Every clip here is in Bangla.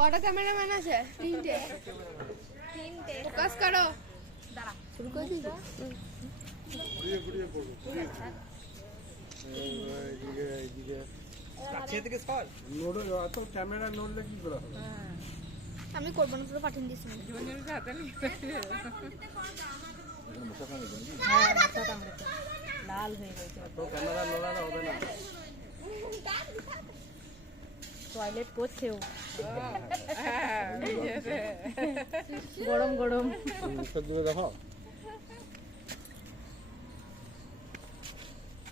কটা ক্যামেরাম্যান আছে? তিনটে। ফোকাস করো। দাঁড়া শুরু করে দিই। আমি করবো না, পুরো পাঠিয়ে দিচ্ছি। লাল হয়ে গেছে। টয়লেট করছেও গরম গরম। দেখো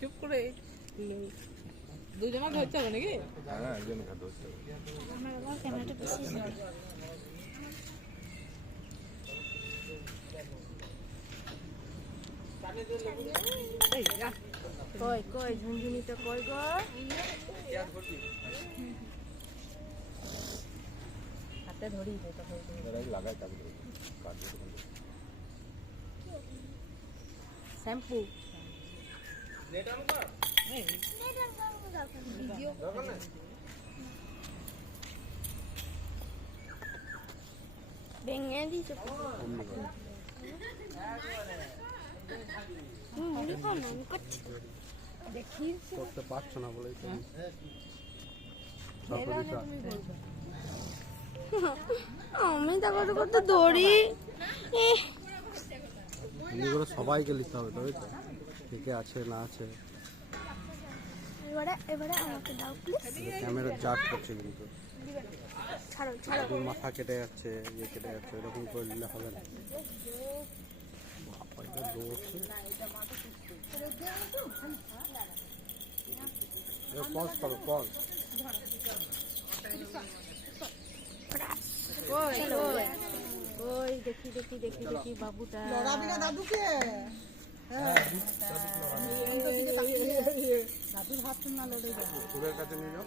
চুপ করে দুজনে ধরছে নাকি? হ্যাঁ একজন ধরছে। আমার বাবা ক্যামেরাটা পিছিয়ে যাবে। কই কই ঝুনঝুনিটা কই গো? হাতে ধরি লাগাই শ্যাম্পু ভেঙে দিয়েছে। করতে পারছো না বলেই তো আমি তা কত কত দড়ি এগুলো সবাইকে লিখতে হবে, তবে তো কে আছে না আছে। এবারে এবারে আমাকে দাও প্লিজ। ক্যামেরা জাট করছে কিন্তু ছাড়ো ছাড়ো, মাথা কেটে যাচ্ছে, ইয়ে কেটে যাচ্ছে, এরকম করে নিলে হবে না। পজ করো পজ। ওই দেখি দেখি দেখি দেখি বাবুটা লড়াবি না দাদুকে। দাদুর হাত না লড়ে যাও, চুলের কাছে নিয়ে যাও।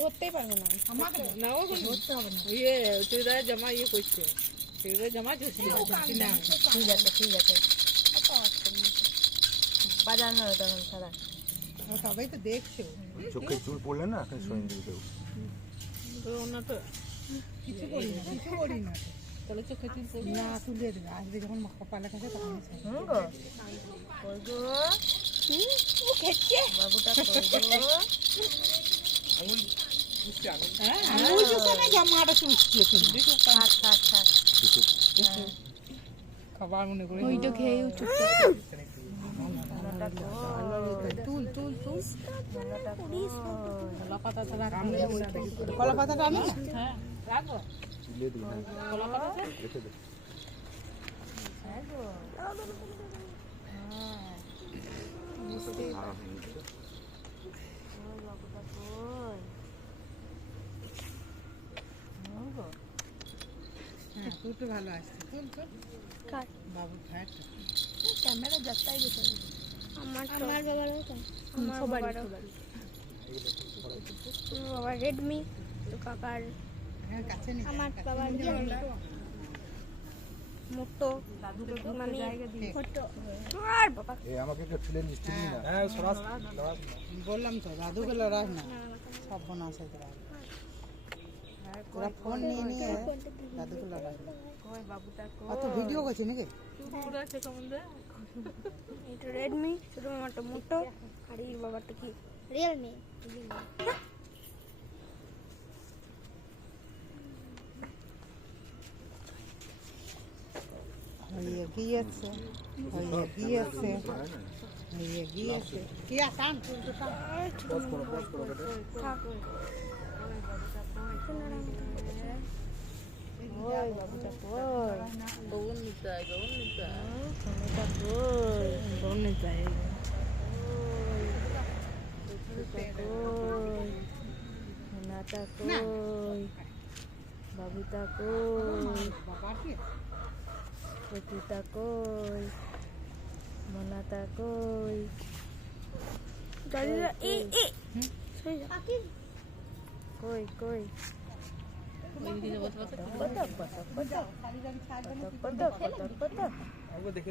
ধরতেই পারবে না, আমাকে ধরতে হবে না। ইয়ে চুড়িদার জামা ইয়ে করছে, চুড়িদার জামা ঠিক আছে ঠিক আছে। বাজার না তখন সারা সবাই তো দেখছে। চোখে চুল পড়লে না এখন সইন দিতে ওনা তো কিছু করি না, কিছু করি না। তাহলে চোখে চুল পড়লে না তুলে দেবে, আসবে যখন কপালে কাছে তখন গো কই গো ও খেচ্ছে বাবুটা কই গো। আমি ওই দোকানে জামাটা চুষছে তুমি থাক থাক থাক খাবার মনে করে ওইটা খেয়ে চুপচাপ তুল তুল তুল। কলা পাতাটা রাখলে কলা পাতাটা আনো না। হ্যাঁ রাখো তুলে দিই না কলা পাতাটা রেখে দে। হ্যাঁ গো হ্যাঁ মিষ্টি ভালো হয়ে গেছে। ওই বাবুটা কই গো? হ্যাঁ তুই তো ভালো আসছে। তুল তুল কাট বাবু ফ্যাট ক্যামেরা যাত্রাই গেছে। আমার বাবারও তো সবারই বাবা রেডমি, তো কাকার আমার বাবার মোটো মানে ফটো আর বাবা আমাকে একটা ফিল্ম দিচ্ছিস না। হ্যাঁ সরাস বললাম তো দাদুকে লড়াস না, সব বোনা আছে তোরা ফোন নিয়ে নিয়ে দাদুকে লড়াস না। কই বাবুটা কই কত ভিডিও করছিস নাকি? পুরো আছে কমন্দে। এটা রেডমি শুধু মাত্র মোটো, আর এই বাবাটা কি রিয়েলমি। হইয়া গিয়েছে হইয়া গিয়েছে হইয়া গিয়েছে কি আসান তুলতে টান পজ করো পজ করো বেটা। ওই বাবুটা কই বউন নিতাই বউন নিতাই সোনাটা কই বউন নিতাই ওই কই সোনাটা কই বাবুটা কই কচুটা কই মনাটা কই গাড়িটা এই এই কই কই দেখে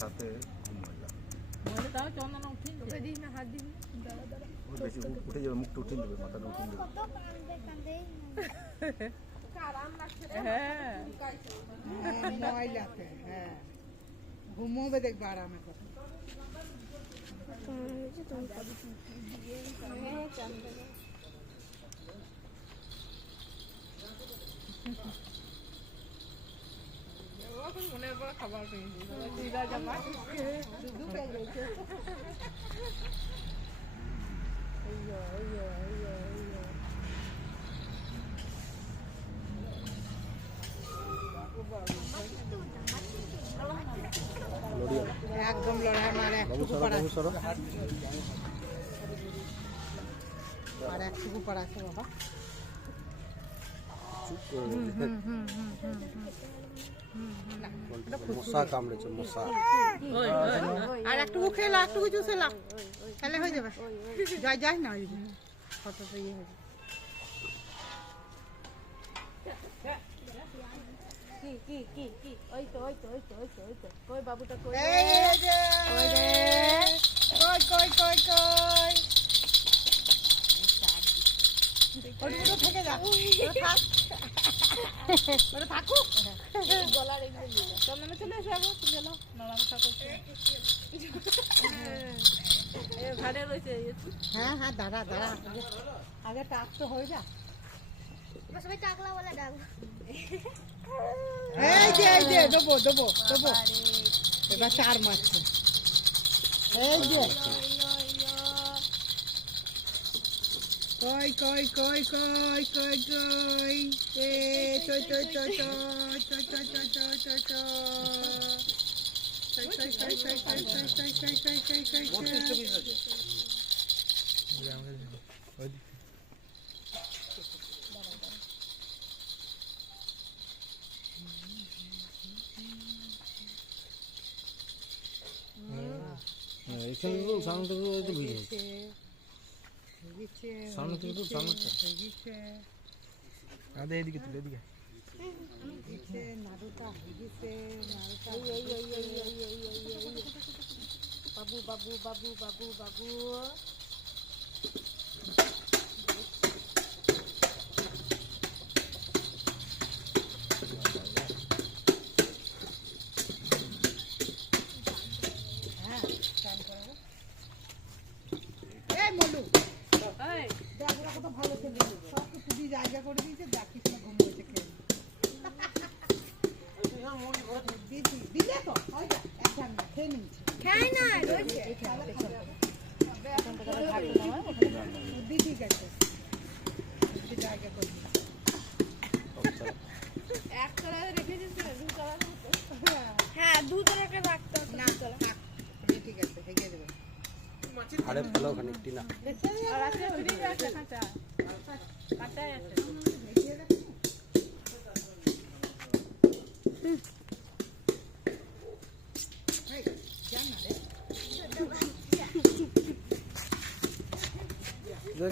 সাথে বেশি উঠে যাবে, মুখটা উঠিয়ে দেবে, মাথাটা উঠিয়ে দেবে। হ্যাঁ ঘুমোবে দেখবে আরামে করে। মনের পর খাবার পেয়েছি একদম লড়াই মারে আর একটুকু পড়াচ্ছে বাবা। মশা কামড়েছে, মশা। আর একটুকু খেলা, একটুকু চুষেলা, তাহলে হয়ে যাবে। যাই যাই না কত তো ইয়ে হয়ে বাবুটা কই থেকে যা থাকুক চন্দনে চলে এসে আবার চলে এলো নড়ামশা করছে। হ্যাঁ হ্যাঁ দাঁড়া দাঁড়া আগে টাক তো হয়ে যা। এই যে দেবো দেবো দেবো এবার চার মারছে। এই যে কই কই কই কই কই কই এ চই চই চই চই চই চই চই চই চই বাবু বাবু বাবু বাবু বাবু ভালো খেলে সব কিছু জায়গা করে দিয়েছে দেখিস না ঘুম হয়েছে খেয়ে দিলে তো খেয়ে নিচ্ছে দিদি গেছে জায়গা করে হ্যাঁ দুতলাকে রাখতে না ঠিক আছে হেগে দেবে আরে ফেলো খানিকটি না আর আছে ফ্রিজে আছে কাঁচা কাঁচাই আছে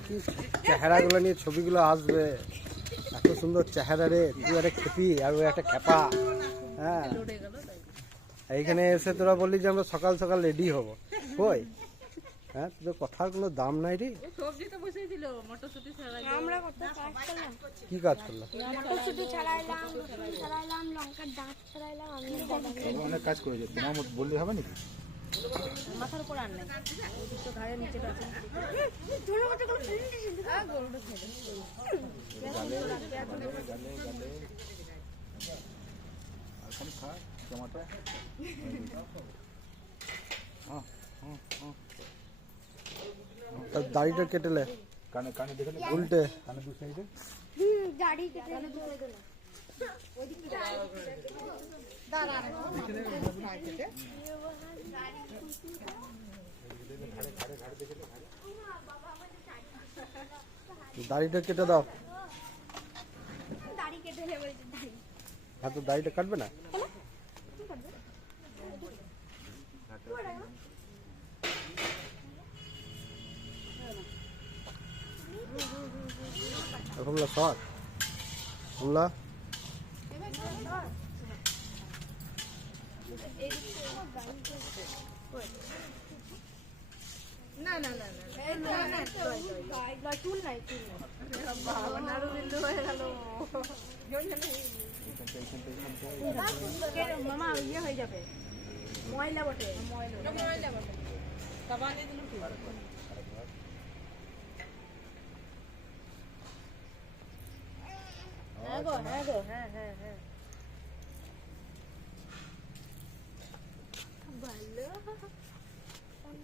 কি চেহারাগুলো নিয়ে ছবিগুলো আসবে, এত সুন্দর চেহারা রে, তুই একটা খেপি আর ওই একটা খেপা। হ্যাঁ এইখানে এসে তোরা বললি যে আমরা সকাল সকাল রেডি হবো, কই হ্যাঁ তোদের কথার কোনো দাম নাই রে। সবজি তো বসেই দিল মটরশুঁটি ছাড়াই আমরা কত কাজ করলাম, কি কাজ করলাম? মটরশুঁটি ছাড়াইলাম, রসুন ছাড়াইলাম, লঙ্কার ডাঁট ছাড়াইলাম। আমি অনেক কাজ করেছে, তোমার মত বললে হবে নাকি? মাথার উপর আর নাই, ওই তো ঘাড়ের নিচে আছে। ধরে কত করে ফেলে দিয়েছিস? হ্যাঁ গরুটা খেলে গালে গালে গালে গালে আর খালি খা টমেটো। হ্যাঁ হ্যাঁ হ্যাঁ দাড়িটা কেটেলে কানে কানে দেখে উল্টে কানে দু সাইডে দাড়ি কেটে দুলে দিল। ওইদিকে দাঁড়া দাড়িটা কেটে দাও। দাড়ি কেটে লে বলছে দাড়ি। হ্যাঁ তো দাড়িটা কাটবে না? কমলা শর্ট কমলা না না না না চুল নাই বাবা নাড়ু বিন্দু হয়ে গেল মামা ইয়ে হয়ে যাবে ময়লা বটে ময়লা বটে কাবা নিয়ে দিল কি হ্যাঁ গো হ্যাঁ ভালো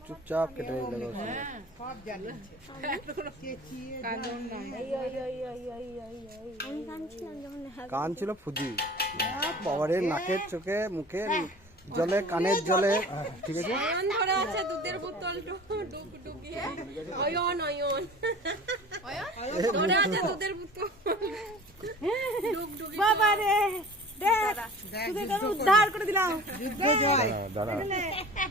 চুপচাপ কেটে দিলে হ্যাঁ সব জানিয়েছে এতগুলো চেঁচিয়ে কাজল নাই আমি কাঁদছিলাম যখন কান ছিল ফুদি বাবারে নাকের চোখে মুখে জলে কানের জলে ঠিক আছে অয়ন ধরে আছে দুধের বোতল ডুবিয়ে অয়ন ধরে আছে দুধের বোতল বাবা রে তোদেরকে উদ্ধার করে দিলাম যুদ্ধ জয় দাঁড়া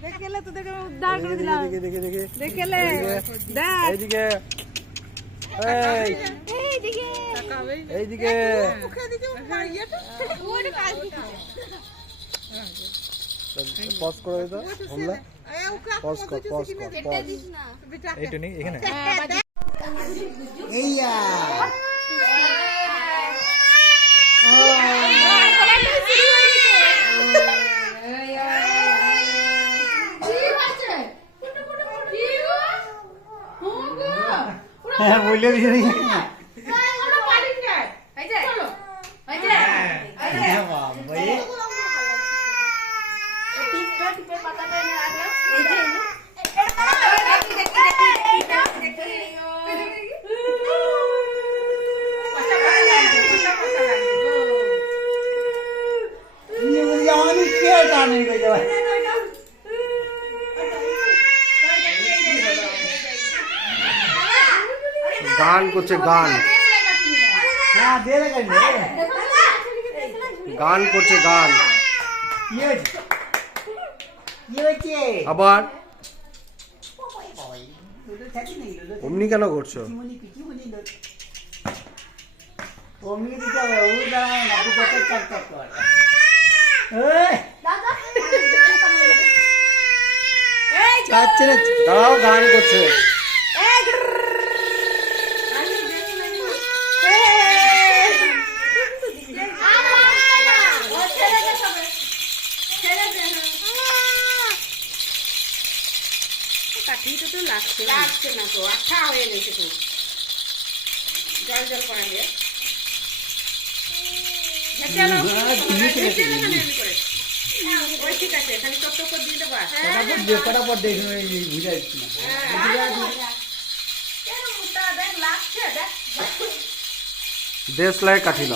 দেখলে তোদেরকে উদ্ধার করে দিলাম দেখে দেখলে দেখ এইদিকে এইদিকে এইদিকে মুখে দিকে ইয়েটা ওরে কালকে পজ করে দাও আমরা পজ কর পজ কর পজ এইটা নেই এখানে হ্যাঁ বলে দিই গান করছে গান গান করছে গান আবার অমনি কেন করছো দাঁড়াও গান করছে লাগছে না তো আঠা হয়ে গেছে তো জল করা দিয়ে ওই ঠিক আছে খালি চট করে দিয়ে দেবা দেশ লাই কাঠিল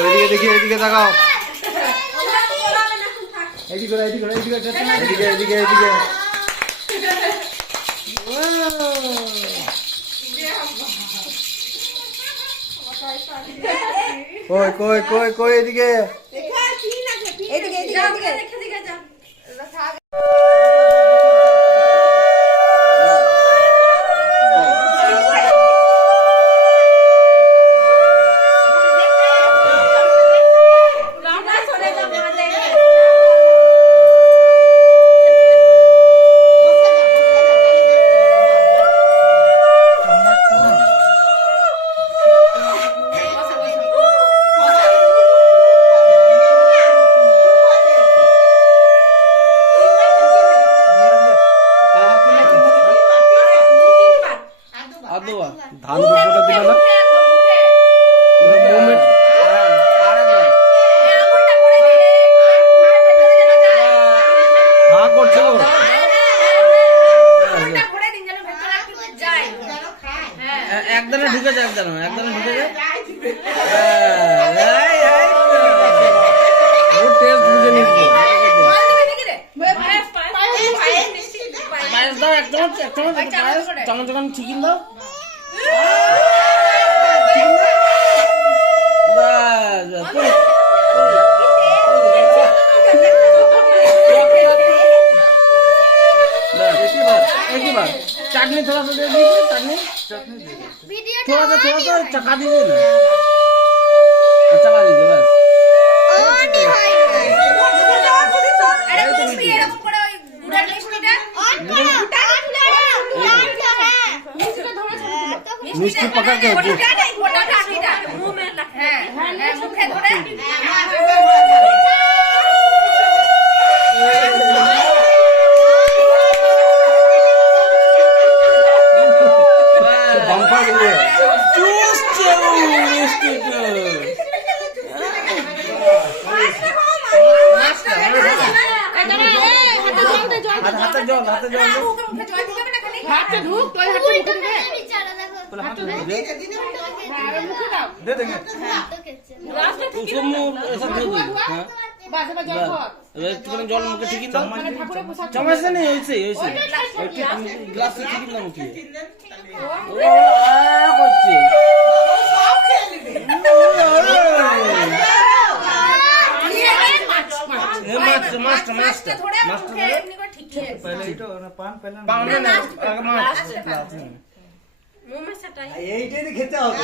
এদিকে দেখি এদিকে তাকাও এদিকে কই এদিকে ধান দুপুরটা দিল না হ্যাঁ করছে একদমে ঢুকে যায় একদমে ঢুকে যায় ও টেস্ট বুঝে নিচ্ছে পায়েস দাও একদম পায়েস চমচকান চিকেন দাও বাস थोड़ा सा दे दीजिए चटनी ভিডিও थोड़ा सा चखा दीजिए ना चखा दीजिए बस অনই হয় না আরে মিষ্টি এরকম করে ওই গুড়ের মিষ্টিটা অন করো মিষ্টিটা ধরে मिष्टी पकड़ के ওটা নাই ওটা ঠান্ডিটা মুখে হ্যাঁ হ্যাঁ মুখে ধরে बम्पर के लिए हाथे जल মুখে জল দিবে না খালি হাতে ঢুক তোর হাতে মুখে দিবে বিচারা দেখো दे देंगे उसको मुंह ऐसा दे दो हां বাস এবার জল খাও तुरंत जल मुके ठीक ना चम्मच से नहीं ऐसे ग्लास से ठीक ना मुके ओ করছে মাস্টার ধরে মুখে এমনি করে ঠিক ঠিক पहले ही तो पान पहले पान ना मास्टर মুখ में सटाई এইটাই খেতে হবে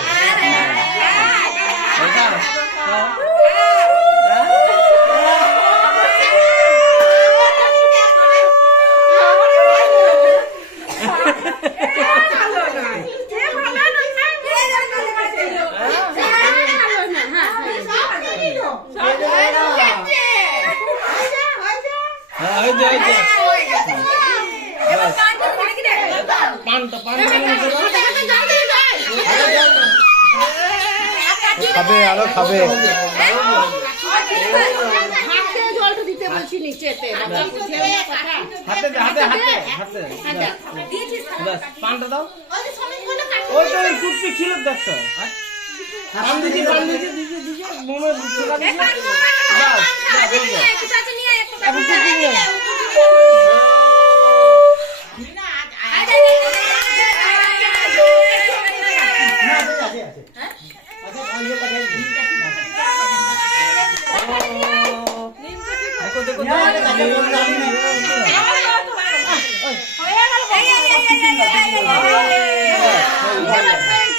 খাবে আরো খাবে হাতে জলটা দিতে বলছি নিচেতে বাবা বুঝে না কথা হাতে হাতে দিয়েছিস বাস পানটা দাও ওই সময় বলে কাট ওই তো টুথপিক ছিল দেখতো পান দিজি মোমো চলা দিজি বাস একটু চাচা নিয়ে একটু এখন টুথপিক নিয়ে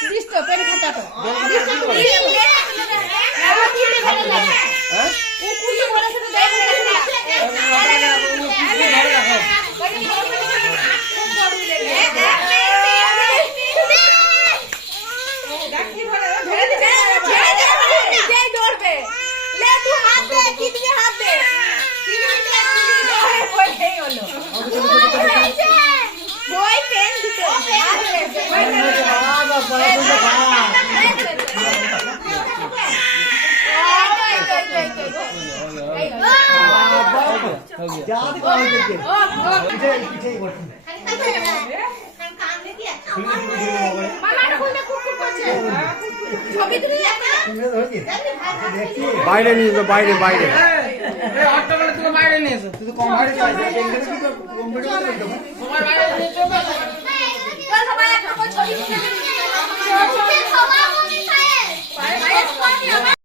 দিস্তো পেন খাতা তো ও কুলি বলে তো দেখ বাইরে নিয়ে যাও বাইরে বাইরে বাইরে নিয়ে এসো তুই তো কম বাইরে যাই কম বাইরে